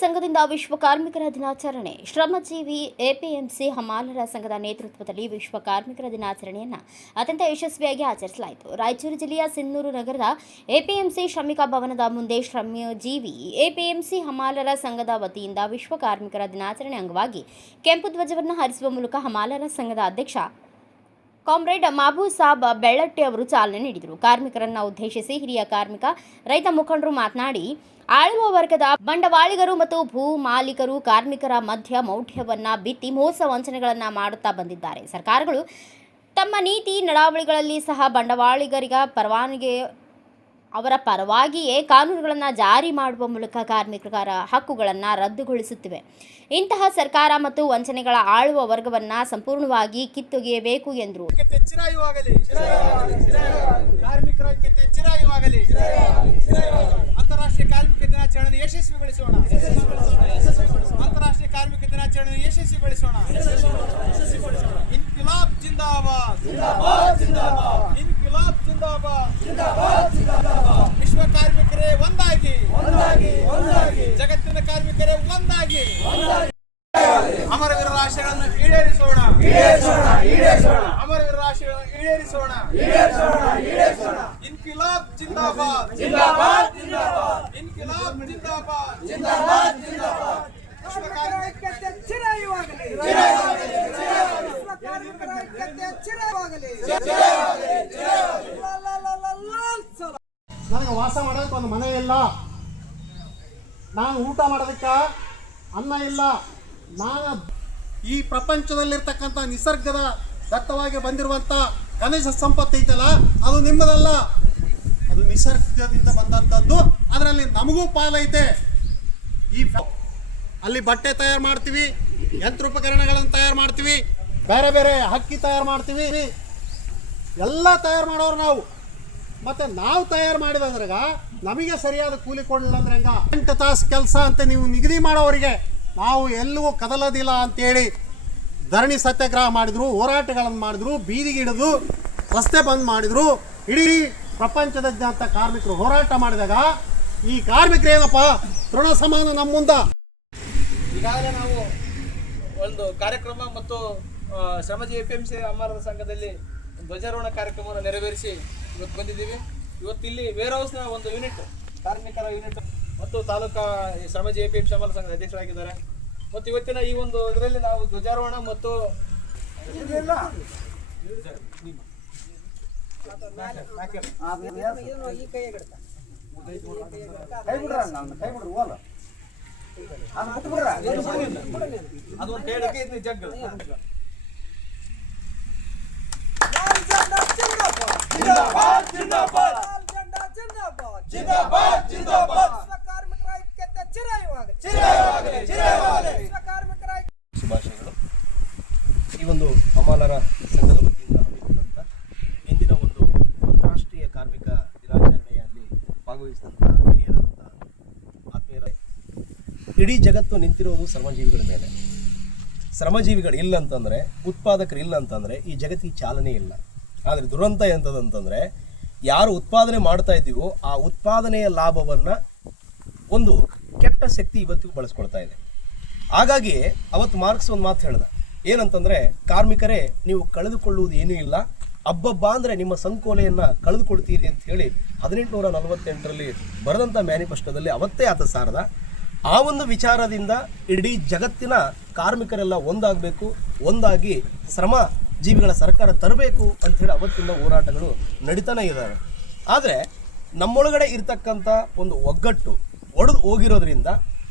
ಸಂಘದಿಂದ ವಿಶ್ವ ಕಾರ್ಮಿಕರ ದಿನಾಚರಣೆ. ಶ್ರಮಜೀವಿ ಎಪಿಎಂಸಿ ಹಮಾಲರ ಸಂಘದ ನೇತೃತ್ವದಲ್ಲಿ ವಿಶ್ವ ಕಾರ್ಮಿಕರ ದಿನಾಚರಣೆಯನ್ನು ಅತ್ಯಂತ ಯಶಸ್ವಿಯಾಗಿ ಆಚರಿಸಲಾಯಿತು. ರಾಯಚೂರು ಜಿಲ್ಲೆಯ ಸಿನ್ನೂರು ನಗರದ ಎಪಿಎಂಸಿ ಶ್ರಮಿಕ ಭವನದ ಮುಂದೆ ಶ್ರಮಜೀವಿ ಎಪಿಎಂಸಿ ಹಮಾಲರ ಸಂಘದ ವತಿಯಿಂದ ವಿಶ್ವ ಕಾರ್ಮಿಕರ ದಿನಾಚರಣೆ ಅಂಗವಾಗಿ ಕೆಂಪು ಧ್ವಜವನ್ನು ಹಾರಿಸುವ ಮೂಲಕ ಹಮಾಲರ ಸಂಘದ ಅಧ್ಯಕ್ಷ ಕಾಮ್ರೇಡ್ ಮಾಬೂದ್ ಸಾಬ್ ಬೆಳ್ಳಟ್ಟಿ ಅವರು ಚಾಲನೆ ನೀಡಿದರು. ಕಾರ್ಮಿಕರನ್ನು ಉದ್ದೇಶಿಸಿ ಹಿರಿಯ ಕಾರ್ಮಿಕ, ರೈತ ಮುಖಂಡರು ಮಾತನಾಡಿ, ಆಳುವ ವರ್ಗದ ಬಂಡವಾಳಿಗರು ಮತ್ತು ಭೂ ಮಾಲೀಕರು ಕಾರ್ಮಿಕರ ಮಧ್ಯ ಮೌಢ್ಯವನ್ನ ಬಿತ್ತಿ ಮೋಸ ವಂಚನೆಗಳನ್ನು ಮಾಡುತ್ತಾ ಬಂದಿದ್ದಾರೆ. ಸರ್ಕಾರಗಳು ತಮ್ಮ ನೀತಿ ನಡಾವಳಿಗಳಲ್ಲಿ ಸಹ ಬಂಡವಾಳಿಗರಿಗ ಅವರ ಪರವಾಗಿಯೇ ಕಾನೂನುಗಳನ್ನು ಜಾರಿ ಮಾಡುವ ಮೂಲಕ ಕಾರ್ಮಿಕರ ಹಕ್ಕುಗಳನ್ನು ರದ್ದುಗೊಳಿಸುತ್ತಿವೆ. ಇಂತಹ ಸರ್ಕಾರ ಮತ್ತು ವಂಚನೆಗಳ ಆಳುವ ವರ್ಗವನ್ನು ಸಂಪೂರ್ಣವಾಗಿ ಕಿತ್ತೊಗೆಯಬೇಕು ಎಂದರು. ಅಂತಾರಾಷ್ಟ್ರೀಯ ಕಾರ್ಮಿಕ ದಿನಾಚರಣೆ ಯಶಸ್ವಿಗೊಳಿಸೋಣ. ಅಂತಾರಾಷ್ಟ್ರೀಯ ಕಾರ್ಮಿಕ ದಿನಾಚರಣೆ ಯಶಸ್ವಿಗೊಳಿಸೋಣ. ಇನ್ಕಿಲಾಬ್ ಜಿಂದಾಬಾದ್, ಇನ್ಕಿಲಾಬ್ ಜಿಂದಾಬಾದ್. ವಿಶ್ವ ಕಾರ್ಮಿಕರೇ ಒಂದಾಗಿ, ಜಗತ್ತಿನ ಕಾರ್ಮಿಕರೇ ಒಂದಾಗಿ ಅಮರವೀರರ ಆಶಯಗಳನ್ನು ಈಡೇರಿಸೋಣ. ಅಮರವೀರರ ಆಶಯಗಳನ್ನು ಈಡೇರಿಸೋಣ. ಇನ್ಕಿಲಾಬ್ ಜಿಂದಾಬಾದ್, ಇನ್ಕಿಲಾಬ್ ಜಿಂದಾಬಾದ್. ವಿಶ್ವ ಕಾರ್ಮಿಕರ ಚಿರಯುವಾಗಲಿ, ವಿಶ್ವ ಕಾರ್ಮಿಕರ ಚಿರಯುವಾಗಲಿ. ನನಗೆ ವಾಸ ಮಾಡೋದಕ್ಕೆ ಒಂದು ಮನೆ ಇಲ್ಲ, ನಾನು ಊಟ ಮಾಡೋದಕ್ಕೆ ಅನ್ನ ಇಲ್ಲ. ನಾನು ಈ ಪ್ರಪಂಚದಲ್ಲಿರ್ತಕ್ಕಂಥ ನಿಸರ್ಗದ ದತ್ತವಾಗಿ ಬಂದಿರುವಂಥ ಖನಿಜ ಸಂಪತ್ತು ಐತಲ್ಲ, ಅದು ನಿಮ್ಮದಲ್ಲ, ಅದು ನಿಸರ್ಗದಿಂದ ಬಂದಂಥದ್ದು. ಅದರಲ್ಲಿ ನಮಗೂ ಪಾಲೈತೆ. ಅಲ್ಲಿ ಬಟ್ಟೆ ತಯಾರು ಮಾಡ್ತೀವಿ, ಯಂತ್ರೋಪಕರಣಗಳನ್ನು ತಯಾರು ಮಾಡ್ತೀವಿ, ಬೇರೆ ಬೇರೆ ಹಕ್ಕಿ ತಯಾರು ಮಾಡ್ತೀವಿ, ಎಲ್ಲ ತಯಾರು ಮಾಡೋರು ನಾವು. ಮತ್ತು ನಾವು ತಯಾರು ಮಾಡಿದಂದ್ರಾಗ ನಮಗೆ ಸರಿಯಾದ ಕೂಲಿ ಕೊಡಲಿಲ್ಲ ಅಂದ್ರೆ ಹೆಂಗ? 8 ತಾಸು ಕೆಲಸ ಅಂತ ನೀವು ನಿಗದಿ ಮಾಡೋವರಿಗೆ ನಾವು ಎಲ್ಲವೂ ಕದಲೋದಿಲ್ಲ ಅಂತೇಳಿ ಧರಣಿ ಸತ್ಯಾಗ್ರಹ ಮಾಡಿದ್ರು, ಹೋರಾಟಗಳನ್ನು ಮಾಡಿದ್ರು, ಬೀದಿಗಿಡಿದು ರಸ್ತೆ ಬಂದ್ ಮಾಡಿದ್ರು. ಇಡೀ ಪ್ರಪಂಚದಾದ್ಯಂತ ಕಾರ್ಮಿಕರು ಹೋರಾಟ ಮಾಡಿದಾಗ ಈ ಕಾರ್ಮಿಕರು ಏನಪ್ಪ ತೃಣ ಸಮಾನ ನಮ್ಮ ಮುಂದೆ. ಈಗಾಗಲೇ ನಾವು ಒಂದು ಕಾರ್ಯಕ್ರಮ ಮತ್ತು ಶ್ರಮಜೀವಿ ಎಪಿಎಂಸಿ ಹಮಾಲರ ಸಂಘದಲ್ಲಿ ಧ್ವಜಾರೋಹಣ ಕಾರ್ಯಕ್ರಮವನ್ನು ನೆರವೇರಿಸಿ ಇವತ್ತು ಬಂದಿದ್ದೀವಿ. ಇವತ್ತಿಲ್ಲಿ ವೇರ್ ಹೌಸ್ನ ಒಂದು ಯೂನಿಟ್, ಕಾರ್ಮಿಕರ ಯೂನಿಟ್ ಮತ್ತು ತಾಲೂಕಾ ಶ್ರಮಜೀವಿ ಎಪಿಎಂಸಿ ಹಮಾಲರ ಸಂಘದ ಅಧ್ಯಕ್ಷರಾಗಿದ್ದಾರೆ. ಮತ್ತು ಇವತ್ತಿನ ಈ ಒಂದು ಇದರಲ್ಲಿ ನಾವು ಧ್ವಜಾರೋಹಣ ಮತ್ತು ಅದೊಂದು ಕೇಳಕ್ಕೆ ಇದು ಜಗ್ಗು ಶುಭಾಶಯಗಳು. ಈ ಒಂದು ಹಮಾಲರ ಸಂಘದ ವತಿಯಿಂದ ಹಮ್ಮಿಕೊಂಡಂಥ ಇಂದಿನ ಒಂದು ಅಂತಾರಾಷ್ಟ್ರೀಯ ಕಾರ್ಮಿಕ ದಿನಾಚರಣೆಯಲ್ಲಿ ಭಾಗವಹಿಸಿದಂಥ ಹಿರಿಯರಾದಂಥ ಆತ್ಮೀಯರ, ಇಡೀ ಜಗತ್ತು ನಿಂತಿರೋದು ಶ್ರಮಜೀವಿಗಳ ಮೇಲೆ. ಶ್ರಮಜೀವಿಗಳು ಇಲ್ಲ ಅಂತಂದರೆ, ಉತ್ಪಾದಕರು ಇಲ್ಲ ಅಂತಂದರೆ ಈ ಜಗತ್ತಿಗೆ ಚಾಲನೆ ಇಲ್ಲ. ಆದರೆ ದುರಂತ ಎಂಥದಂತಂದರೆ, ಯಾರು ಉತ್ಪಾದನೆ ಮಾಡ್ತಾ ಇದ್ದೀವೋ ಆ ಉತ್ಪಾದನೆಯ ಲಾಭವನ್ನು ಒಂದು ಕೆಟ್ಟ ಶಕ್ತಿ ಇವತ್ತಿಗೂ ಬಳಸ್ಕೊಳ್ತಾ ಇದೆ. ಹಾಗಾಗಿ ಅವತ್ತು ಮಾರ್ಕ್ಸ್ ಒಂದು ಮಾತು ಹೇಳ್ದ, ಏನಂತಂದರೆ, ಕಾರ್ಮಿಕರೇ ನೀವು ಕಳೆದುಕೊಳ್ಳುವುದು ಏನೂ ಇಲ್ಲ, ಹಬ್ಬಬ್ಬ ಅಂದರೆ ನಿಮ್ಮ ಸಂಕೋಲೆಯನ್ನು ಕಳೆದುಕೊಳ್ತೀರಿ ಅಂತ ಹೇಳಿ 1848ರಲ್ಲಿ ಬರೆದಂಥ ಮ್ಯಾನಿಫೆಸ್ಟೋದಲ್ಲಿ ಅವತ್ತೇ ಆತ ಸಾರದ. ಆ ಒಂದು ವಿಚಾರದಿಂದ ಇಡೀ ಜಗತ್ತಿನ ಕಾರ್ಮಿಕರೆಲ್ಲ ಒಂದಾಗಬೇಕು, ಒಂದಾಗಿ ಶ್ರಮ ಜೀವಿಗಳ ಸರ್ಕಾರ ತರಬೇಕು ಅಂಥೇಳಿ ಅವತ್ತಿಂದ ಹೋರಾಟಗಳು ನಡೀತಾನೆ ಇದ್ದಾವೆ. ಆದರೆ ನಮ್ಮೊಳಗಡೆ ಇರ್ತಕ್ಕಂಥ ಒಂದು ಒಗ್ಗಟ್ಟು ಒಡೆದು ಹೋಗಿರೋದ್ರಿಂದ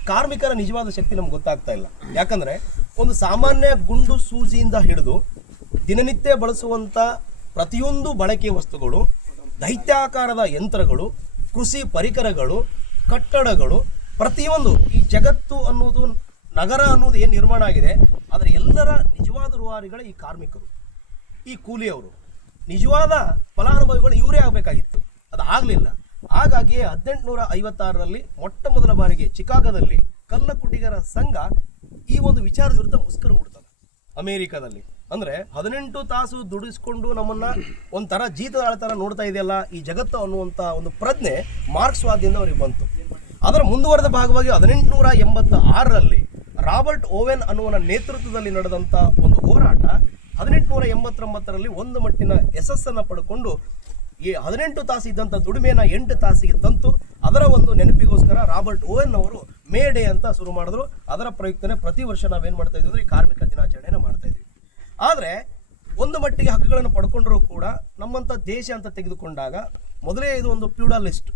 ಕಾರ್ಮಿಕರ ನಿಜವಾದ ಶಕ್ತಿ ನಮ್ಗೆ ಗೊತ್ತಾಗ್ತಾ ಇಲ್ಲ. ಯಾಕಂದರೆ ಒಂದು ಸಾಮಾನ್ಯ ಗುಂಡು ಸೂಜಿಯಿಂದ ಹಿಡಿದು ದಿನನಿತ್ಯ ಬಳಸುವಂಥ ಪ್ರತಿಯೊಂದು ಬಳಕೆಯ ವಸ್ತುಗಳು, ದೈತ್ಯಾಕಾರದ ಯಂತ್ರಗಳು, ಕೃಷಿ ಪರಿಕರಗಳು, ಕಟ್ಟಡಗಳು, ಪ್ರತಿಯೊಂದು ಈ ಜಗತ್ತು ಅನ್ನೋದು, ನಗರ ಅನ್ನೋದು ಏನು ನಿರ್ಮಾಣ ಆಗಿದೆ, ಆದರೆ ಎಲ್ಲರ ನಿಜವಾದ ರೂವಾರಿಗಳು ಈ ಕಾರ್ಮಿಕರು, ಈ ಕೂಲಿಯವರು. ನಿಜವಾದ ಫಲಾನುಭವಿಗಳು ಇವರೇ ಆಗಬೇಕಾಗಿತ್ತು, ಅದು ಆಗಲಿಲ್ಲ. ಹಾಗಾಗಿ 1856ರಲ್ಲಿ ಮೊಟ್ಟ ಮೊದಲ ಬಾರಿಗೆ ಚಿಕಾಗೋದಲ್ಲಿ ಕಲ್ಲಕುಟಿಗರ ಸಂಘ ಈ ಒಂದು ವಿಚಾರದ ವಿರುದ್ಧ ಮುಸ್ಕರ ಹುಡ್ತದೆ ಅಮೇರಿಕಾದಲ್ಲಿ. ಅಂದರೆ 18 ತಾಸು ದುಡಿಸ್ಕೊಂಡು ನಮ್ಮನ್ನು ಒಂಥರ ಜೀತದಾಳ ಥರ ನೋಡ್ತಾ ಇದೆಯಲ್ಲ ಈ ಜಗತ್ತು ಅನ್ನುವಂಥ ಒಂದು ಪ್ರಜ್ಞೆ ಮಾರ್ಕ್ಸ್ವಾದದಿಂದ ಅವ್ರಿಗೆ ಬಂತು. ಅದರ ಮುಂದುವರೆದ ಭಾಗವಾಗಿ 1886ರಲ್ಲಿ ರಾಬರ್ಟ್ ಓವೆನ್ ಅನ್ನುವನ ನೇತೃತ್ವದಲ್ಲಿ ನಡೆದಂಥ ಒಂದು ಹೋರಾಟ 1889ರಲ್ಲಿ ಒಂದು ಮಟ್ಟಿನ ಯಶಸ್ಸನ್ನು ಪಡ್ಕೊಂಡು ಈ 18 ತಾಸು ಇದ್ದಂಥ ದುಡಿಮೆನ 8 ತಾಸಿಗೆ ತಂತು. ಅದರ ಒಂದು ನೆನಪಿಗೋಸ್ಕರ ರಾಬರ್ಟ್ ಓವೆನ್ ಅವರು ಮೇ ಡೇ ಅಂತ ಶುರು ಮಾಡಿದ್ರು. ಅದರ ಪ್ರಯುಕ್ತನೇ ಪ್ರತಿ ವರ್ಷ ನಾವೇನು ಮಾಡ್ತಾ ಇದ್ದೀವಿ ಅಂದರೆ ಈ ಕಾರ್ಮಿಕ ದಿನಾಚರಣೆಯನ್ನು ಮಾಡ್ತಾ ಇದ್ದೀವಿ. ಆದರೆ ಒಂದು ಮಟ್ಟಿಗೆ ಹಕ್ಕುಗಳನ್ನು ಪಡ್ಕೊಂಡ್ರೂ ಕೂಡ ನಮ್ಮಂಥ ದೇಶ ಅಂತ ತೆಗೆದುಕೊಂಡಾಗ ಮೊದಲೇ ಇದು ಒಂದು ಫ್ಯೂಡಲಿಸ್ಟ್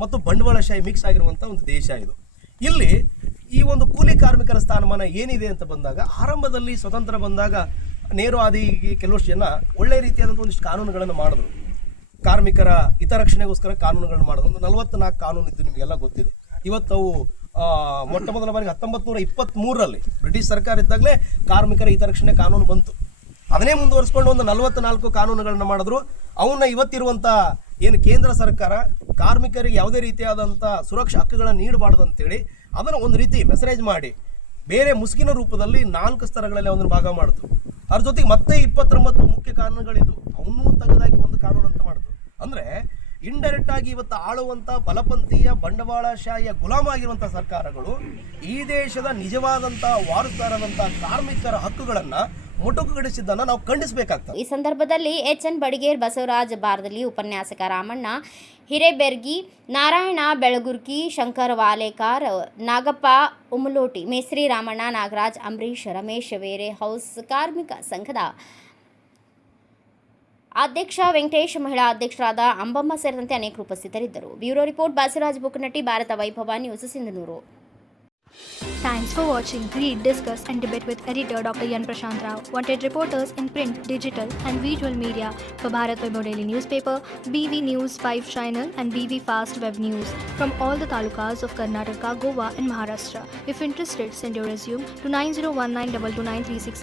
ಮತ್ತು ಬಂಡವಾಳಶಾಹಿ ಮಿಕ್ಸ್ ಆಗಿರುವಂಥ ಒಂದು ದೇಶ ಇದು. ಇಲ್ಲಿ ಈ ಒಂದು ಕೂಲಿ ಕಾರ್ಮಿಕರ ಸ್ಥಾನಮಾನ ಏನಿದೆ ಅಂತ ಬಂದಾಗ, ಆರಂಭದಲ್ಲಿ ಸ್ವತಂತ್ರ ಬಂದಾಗ ನೇರು ಆದಿಗೆ ಕೆಲವಷ್ಟು ಜನ ಒಳ್ಳೆಯ ರೀತಿಯಾದಂಥ ಒಂದಿಷ್ಟು ಕಾನೂನುಗಳನ್ನು ಮಾಡಿದ್ರು. ಕಾರ್ಮಿಕರ ಹಿತರಕ್ಷಣೆಗೋಸ್ಕರ ಕಾನೂನುಗಳನ್ನು ಮಾಡಿದ್ರು. ಒಂದು 44 ಕಾನೂನು ಇದ್ದು ನಿಮಗೆಲ್ಲ ಗೊತ್ತಿದೆ. ಇವತ್ತು ಅವು ಮೊಟ್ಟ ಮೊದಲ ಬಾರಿಗೆ 1923ರಲ್ಲಿ ಬ್ರಿಟಿಷ್ ಸರ್ಕಾರ ಇದ್ದಾಗಲೇ ಕಾರ್ಮಿಕರ ಹಿತರಕ್ಷಣೆ ಕಾನೂನು ಬಂತು. ಅದನ್ನೇ ಮುಂದುವರಿಸ್ಕೊಂಡು ಒಂದು 44 ಕಾನೂನುಗಳನ್ನು ಮಾಡಿದ್ರು. ಅವನ್ನ ಇವತ್ತಿರುವಂಥ ಏನು ಕೇಂದ್ರ ಸರ್ಕಾರ ಕಾರ್ಮಿಕರಿಗೆ ಯಾವುದೇ ರೀತಿಯಾದಂಥ ಸುರಕ್ಷಾ ಹಕ್ಕುಗಳನ್ನು ನೀಡಬಾರ್ದು ಅಂತೇಳಿ ಅದನ್ನು ಒಂದು ರೀತಿ ಮೆಸರೇಜ್ ಮಾಡಿ ಬೇರೆ ಮುಸುಕಿನ ರೂಪದಲ್ಲಿ 4 ಸ್ತರಗಳಲ್ಲಿ ಅದನ್ನು ಭಾಗ ಮಾಡಿತು. ಅದ್ರ ಜೊತೆಗೆ ಮತ್ತೆ 29 ಮುಖ್ಯ ಕಾನೂನುಗಳಿದ್ದು ಅವನ್ನೂ ತೆಗೆದಾಕಿ ಒಂದು ಕಾನೂನು ಅಂತ ಮಾಡಿತು. ಅಂದರೆ ಇಂಡೈರೆಕ್ಟ್ ಆಗಿ ಇವತ್ತು ಆಳುವಂಥ ಬಲಪಂಥೀಯ ಬಂಡವಾಳಶಾಹಿಯ ಗುಲಾಮ ಆಗಿರುವಂಥ ಸರ್ಕಾರಗಳು ಈ ದೇಶದ ನಿಜವಾದಂಥ ವಾರಸುದಾರರಂಥ ಕಾರ್ಮಿಕರ ಹಕ್ಕುಗಳನ್ನು ಮೊಟಕುಗೊಳಿಸಿದ್ದನ್ನು ನಾವು ಖಂಡಿಸಬೇಕಾಗ್ತದೆ. ಈ ಸಂದರ್ಭದಲ್ಲಿ ಎಚ್.ಎನ್. ಬಡಿಗೇರ್, ಬಸವರಾಜ್ ಬಾರ್ದಲಿ, ಉಪನ್ಯಾಸಕ ರಾಮಣ್ಣ ಹಿರೇಬೆರ್ಗಿ, ನಾರಾಯಣ ಬೆಳಗುರ್ಕಿ, ಶಂಕರ್ ವಾಲೇಕಾರ್, ನಾಗಪ್ಪ ಉಮಲೋಟಿ, ಮೇಸ್ತ್ರಿ ರಾಮಣ್ಣ, ನಾಗರಾಜ್, ಅಂಬರೀಶ್, ರಮೇಶ್ ವೇರೆ ಹೌಸ್ ಕಾರ್ಮಿಕ ಸಂಘದ ಅಧ್ಯಕ್ಷ ವೆಂಕಟೇಶ್, ಮಹಿಳಾ ಅಧ್ಯಕ್ಷರಾದ ಅಂಬಮ್ಮ ಸೇರಿದಂತೆ ಅನೇಕರು ಉಪಸ್ಥಿತರಿದ್ದರು. ಬ್ಯೂರೋ ರಿಪೋರ್ಟ್ ಬಸವರಾಜ್ ಬುಕ್ನಟ್ಟಿ, ಭಾರತ ವೈಭವ news, Sindhanur. Thanks for watching. Read, discuss and debate with editor Dr. Yan Prashant Rao. Wanted reporters in print, digital and visual media for Bharat Vaibhav Daily Newspaper, BV News 5 Channel and BV Fast Web News from all the talukas of Karnataka, Goa and Maharashtra. If interested, send your resume to 9019229369.